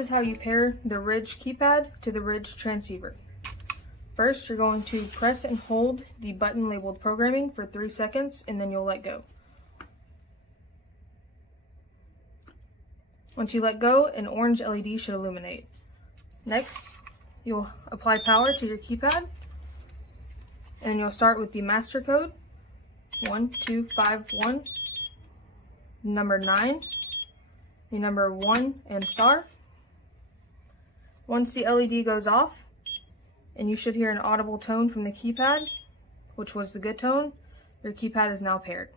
is how you pair the Ridge keypad to the Ridge transceiver. First, you're going to press and hold the button labeled programming for 3 seconds, and then you'll let go. Once you let go, an orange LED should illuminate. Next, you'll apply power to your keypad, and you'll start with the master code, 1251, number 9, the number 1 and star. Once the LED goes off, and you should hear an audible tone from the keypad, which was the good tone, your keypad is now paired.